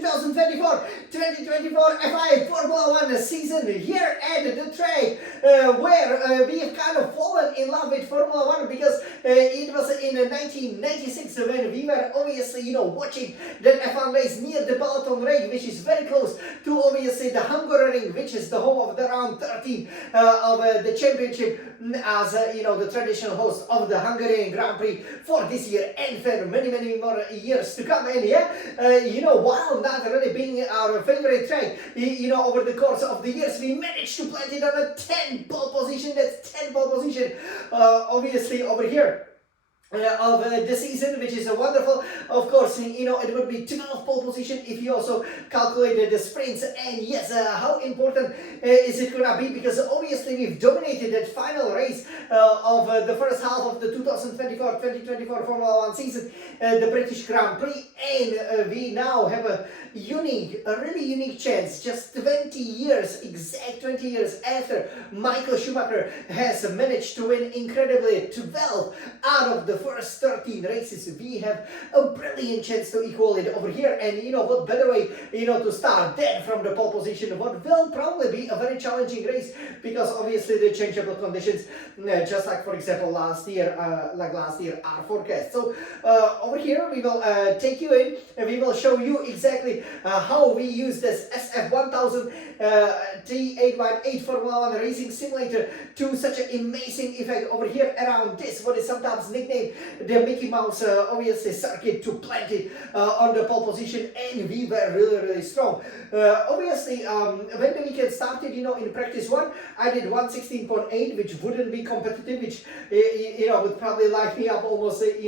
2024 FI Formula 1 season here at the track, where we have kind of fallen in love with Formula 1 because it was in 1996 when we were obviously, watching that F1 race near the Balaton Ring, which is very close to obviously the Hungarian, which is the home of the round 13 of the championship, as the traditional host of the Hungarian Grand Prix for this year and for many more years to come. And while not really being our favorite track, over the course of the years, we managed to plant it on a 10 pole position. That's 10 pole position, obviously over here. Of the season, which is wonderful. Of course, it would be 12 pole position if you also calculated the sprints. And yes, how important is it gonna be? Because obviously we've dominated that final race of the first half of the 2024 Formula 1 season, the British Grand Prix, and we now have a really unique chance, just 20 years, exact 20 years after Michael Schumacher has managed to win incredibly 12 out of the first 13 races. We have a brilliant chance to equal it over here. And what better way to start than from the pole position, what will probably be a very challenging race, because obviously the changeable conditions, just like for example last year are forecast. So over here we will take you in and we will show you exactly how we use this SF1000 T818 Formula 1 racing simulator to such an amazing effect over here around this, what is sometimes nicknamed the Mickey Mouse obviously circuit, to plant it on the pole position. And we were really strong. Obviously when the weekend started, in practice one I did 116.8, which wouldn't be competitive, which would probably light me up almost at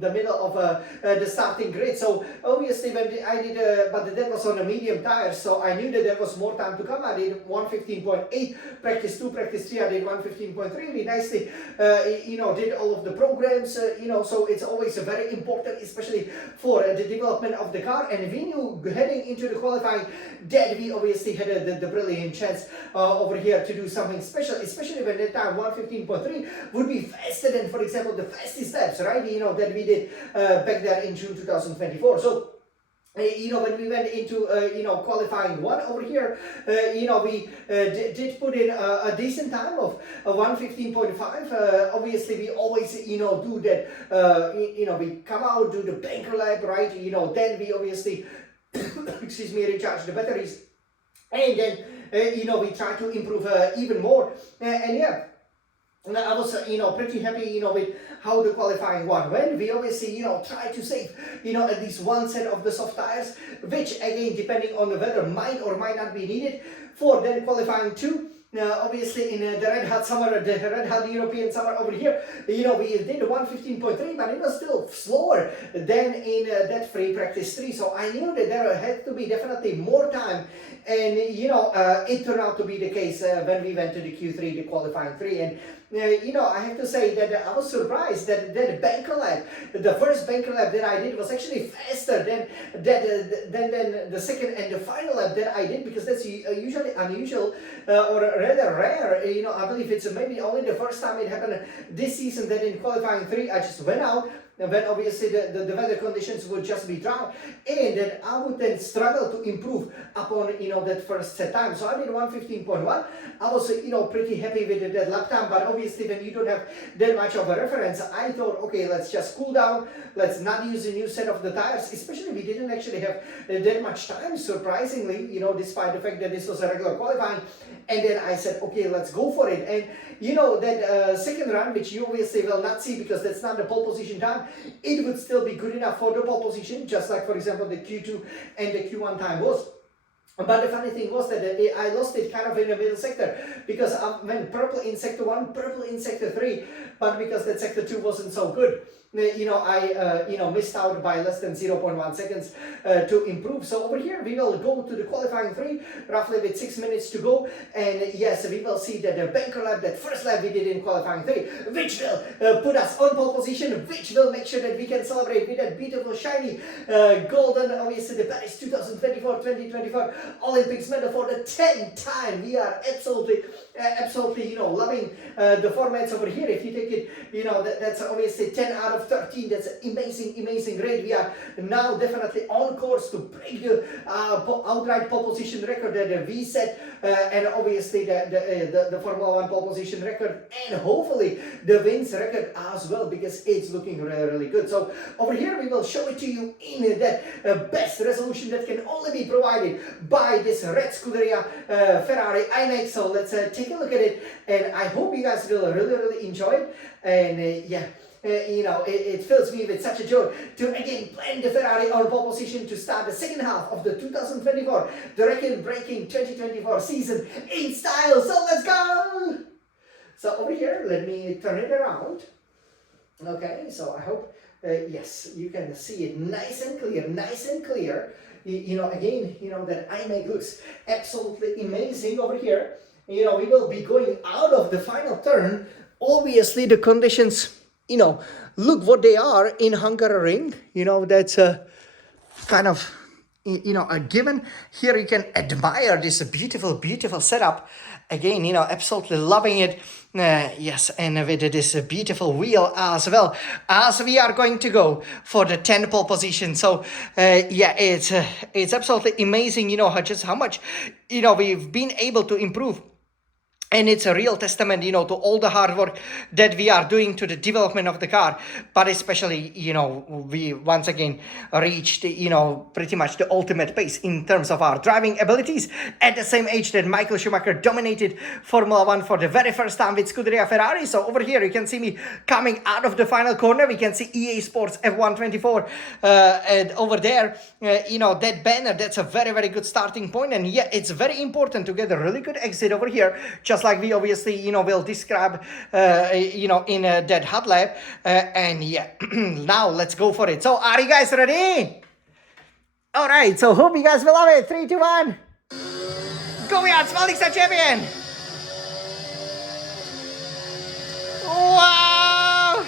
the middle of the starting grid. So obviously when I did but that was on a medium tire, so I knew that there was more time to come. I did 115.8 practice 2, practice 3 I did 115.3. We nicely did all of the programs, so it's always very important, especially for the development of the car. And we knew heading into the qualifying that we obviously had the brilliant chance over here to do something special, especially when that time 115.3 would be faster than, for example, the fastest laps, right, that we did back there in June 2024. So when we went into qualifying one over here, we did put in a decent time of 115.5. Obviously we always do that, we come out, do the banker lap, right, then we obviously excuse me, recharge the batteries, and then we try to improve even more. And yeah, I was pretty happy with how the qualifying one went. We obviously try to save at least one set of the soft tires, which again, depending on the weather, might or might not be needed for then qualifying two. Obviously in the red hot summer, the red hot European summer over here, we did 115.3, but it was still slower than in that free practice 3. So I knew that there had to be definitely more time, and it turned out to be the case when we went to the Q3, the qualifying 3. And I have to say that I was surprised that that banker lap, the first banker lap that I did, was actually faster than the second and the final lap that I did, because that's usually unusual or rather rare. I believe it's maybe only the first time it happened this season that in qualifying 3 I just went out when obviously the weather conditions would just be dry, and that I would then struggle to improve upon that first set time. So I did 115.1. I was pretty happy with that lap time, but obviously when you don't have that much of a reference, I thought, okay, let's just cool down, let's not use a new set of the tires, especially we didn't actually have that much time, surprisingly, despite the fact that this was a regular qualifying. And then I said, okay, let's go for it. And that second run, which you obviously will not see because that's not the pole position time, it would still be good enough for the pole position, just like for example the Q2 and the Q1 time was. But the funny thing was that I lost it kind of in the middle sector, because I went purple in sector 1, purple in sector 3, but because that sector 2 wasn't so good, I missed out by less than 0.1 seconds to improve. So over here we will go to the qualifying 3 roughly with 6 minutes to go, and yes, we will see that the banker lap, that first lap we did in qualifying 3, which will put us on pole position, which will make sure that we can celebrate with that beautiful shiny golden, obviously the Paris 2024 Olympics medal for the 10th time. We are absolutely loving the formats over here. If you take it, that's obviously 10 out 12:13. That's an amazing rate. We are now definitely on course to break the outright pole position record that we set, and obviously the Formula 1 pole position record, and hopefully the wins record as well, because it's looking really good. So over here we will show it to you in that best resolution that can only be provided by this red Scuderia Ferrari iMac. So let's take a look at it, and I hope you guys will really enjoy it. And it fills me with such a joy to again plan the Ferrari on pole position to start the second half of the 2024, the record-breaking 2024 season in style. So let's go! So over here, let me turn it around. Okay, so I hope, yes, you can see it nice and clear. That iMac looks absolutely amazing over here. We will be going out of the final turn. Obviously, the conditions, look what they are in Hungarian. That's kind of, a given. Here you can admire this beautiful setup. Again, absolutely loving it. Yes, and with this beautiful wheel as well, as we are going to go for the 10 pole position. So, it's absolutely amazing, how much, we've been able to improve. And it's a real testament, to all the hard work that we are doing to the development of the car. But especially, we once again reached, pretty much the ultimate pace in terms of our driving abilities. At the same age that Michael Schumacher dominated Formula 1 for the very first time with Scuderia Ferrari. So over here, you can see me coming out of the final corner. We can see EA Sports F124. And over there, that banner, that's a very good starting point. And yeah, it's very important to get a really good exit over here. Just like we obviously, will describe, in that hot lap. And yeah, now let's go for it. So are you guys ready? All right, so hope you guys will love it. 3, 2, 1. Go Jan, Smalix champion. Wow.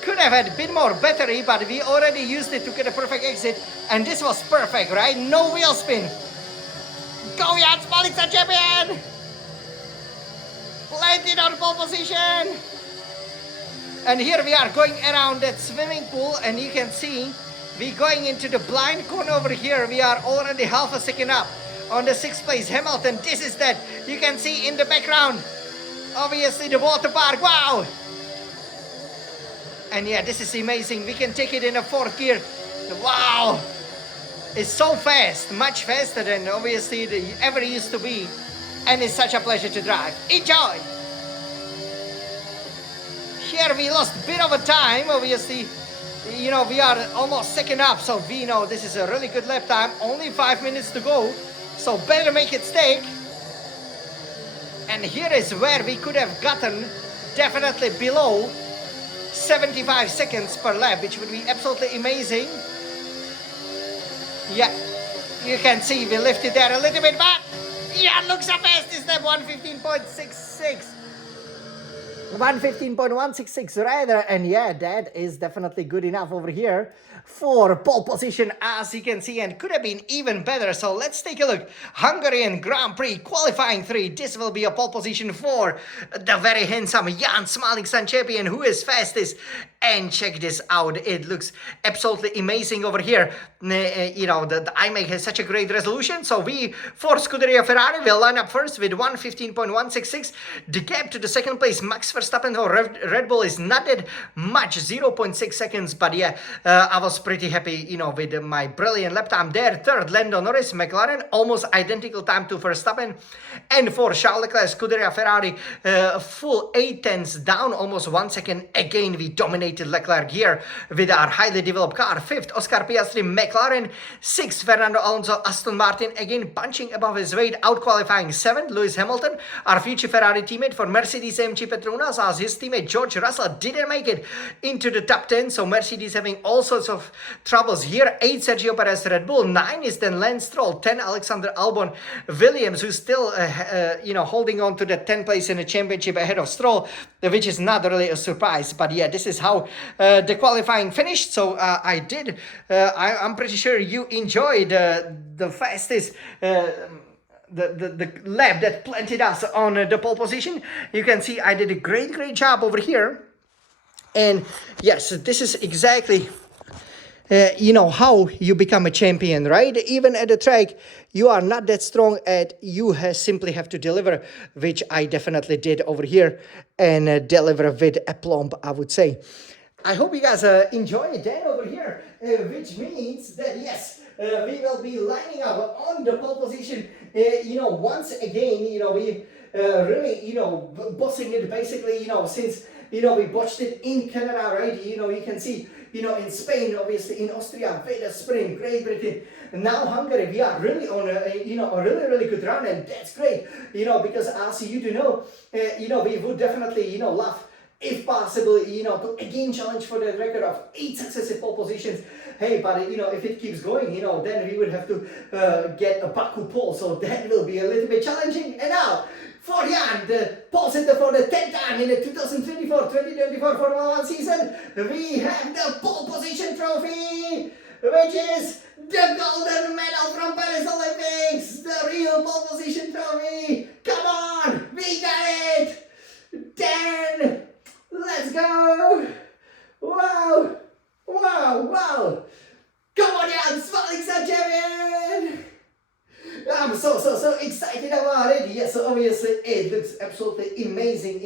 Could have had a bit more battery, but we already used it to get a perfect exit. And this was perfect, right? No wheel spin. Go Jan, Smalix champion! Planted on pole position! And here we are going around that swimming pool, and you can see we're going into the blind corner over here. We are already half a second up on the 6th place. Hamilton, this is that. You can see in the background, obviously the water park. Wow! And yeah, this is amazing. We can take it in a 4th gear. Wow! It's so fast, much faster than obviously it ever used to be, and it's such a pleasure to drive. Enjoy! Here we lost a bit of a time, obviously, we are almost second up, so we know this is a really good lap time, only 5 minutes to go, so better make it stick. And here is where we could have gotten definitely below 75 seconds per lap, which would be absolutely amazing. Yeah, you can see we lifted there a little bit, but yeah, look so fast. Is that 115.66? 115.166 rather, and yeah, that is definitely good enough over here for pole position, as you can see, and could have been even better. So let's take a look. Hungarian Grand Prix qualifying 3. This will be a pole position for the very handsome Jan Smalling champion, who is fastest. And check this out, it looks absolutely amazing over here. The iMac has such a great resolution. So we, for Scuderia Ferrari, will line up first with 115.166. The gap to the second place, Max Verstappen or Red Bull, is not that much, 0.6 seconds. But yeah, I was pretty happy, with my brilliant lap time there. Third, Lando Norris, McLaren, almost identical time to Verstappen. And for Charles Leclerc, Scuderia Ferrari, full 8 tenths down, almost 1 second. Again, we dominated Leclerc here with our highly developed car. 5th, Oscar Piastri, McLaren. 6th, Fernando Alonso, Aston Martin, again punching above his weight, out qualifying. 7th, Lewis Hamilton, our future Ferrari teammate for Mercedes-AMG Petronas, as his teammate George Russell didn't make it into the top 10, so Mercedes having all sorts of troubles here. 8, Sergio Perez, Red Bull. 9 is then Lance Stroll. 10, Alexander Albon, Williams, who's still holding on to the 10th place in the championship ahead of Stroll, which is not really a surprise. But yeah, this is how the qualifying finished. So I'm pretty sure you enjoyed the fastest the lap that planted us on the pole position. You can see I did a great job over here. And yes, this is exactly how you become a champion, right? Even at the track, you are not that strong you simply have to deliver, which I definitely did over here, and deliver with aplomb, I would say. I hope you guys enjoy that over here, which means that yes, we will be lining up on the pole position. Once again, we really, bossing it basically, since we botched it in Canada, right? You can see, in Spain, obviously, in Austria, with a sprint, Great Britain, now Hungary, we are really on a really good run, and that's great, because as you do know, we would definitely, love, if possible, to again challenge for the record of 8 successive pole positions. Hey, but if it keeps going, then we would have to get a Baku pole, so that will be a little bit challenging. And now, for Jan, the pole sitter for the 10th time in the 2024-2024 Formula 1 season, we have the pole position trophy, which is the golden medal from Paris Olympics, the real pole position trophy. Come on, we got it! 10! Let's go! Wow! Wow! Come on, Jan, smiling sun champion! I'm so excited about it. Yes, so obviously it looks absolutely amazing,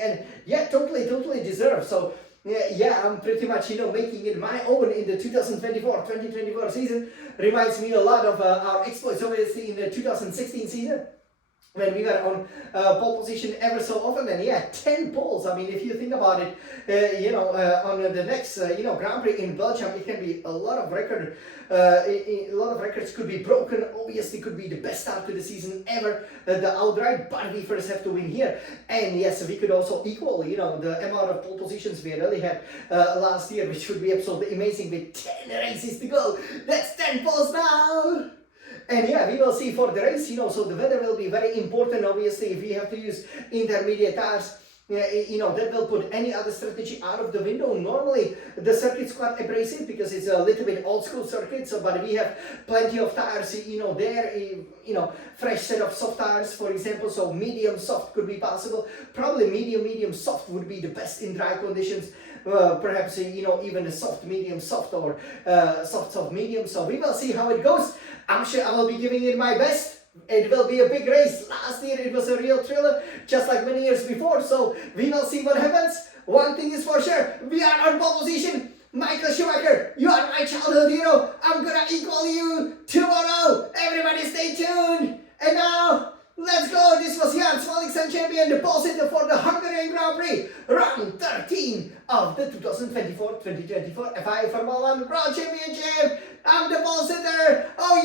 and yeah, totally deserved. So yeah, I'm pretty much making it my own in the 2024 season. Reminds me a lot of our exploits obviously in the 2016 season, when we were on pole position ever so often. And yeah, 10 poles. I mean, if you think about it, on the next Grand Prix in Belgium, it can be a lot of record. A lot of records could be broken. Obviously, could be the best start to the season ever, the outright. But we first have to win here. And yes, we could also equal, the amount of pole positions we really had last year, which would be absolutely amazing with 10 races to go. That's 10 poles now. And yeah, we will see for the race, so the weather will be very important. Obviously, if we have to use intermediate tires, that will put any other strategy out of the window. Normally, the circuit's quite abrasive because it's a little bit old school circuit. So, but we have plenty of tires, there, fresh set of soft tires, for example. So medium soft could be possible. Probably medium soft would be the best in dry conditions. Perhaps even a soft medium soft, or soft medium. So we will see how it goes. I'm sure I will be giving it my best. It will be a big race. Last year it was a real thriller, just like many years before. So we will see what happens. One thing is for sure, we are on pole position. Michael Schumacher, you are my childhood hero. I'm gonna equal you tomorrow. Everybody stay tuned. And now, let's go. This was Jan Svalikson champion, the pole sitter for the Hungarian Grand Prix, round 13 of the 2024-2024 FIA Formula 1 World Championship. I'm the pole sitter. Oh